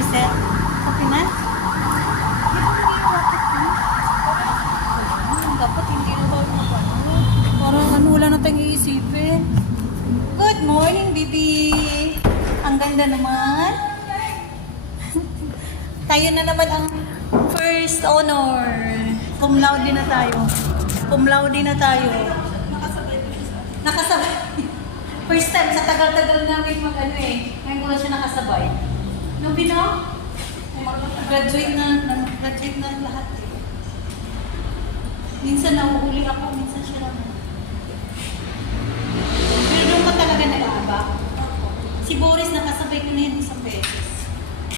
Giselle. Okay na? Dapat hindi na daw magano. Parang ano, wala na tayong iisipin. Good morning, baby. Ang ganda naman. Tayo na naman ang first honor. Cum laude na tayo. Cum laude na tayo. Nakasabay. First time sa tagal-tagal namin mag-ano eh. Ngayon ko lang siya nakasabay. No, Bino? Graduate na lahat eh. Minsan nauuli ako, minsan siya lang. Pero doon ka talaga nag-aaba. Si Boris nakasabay ko na yun isang beses.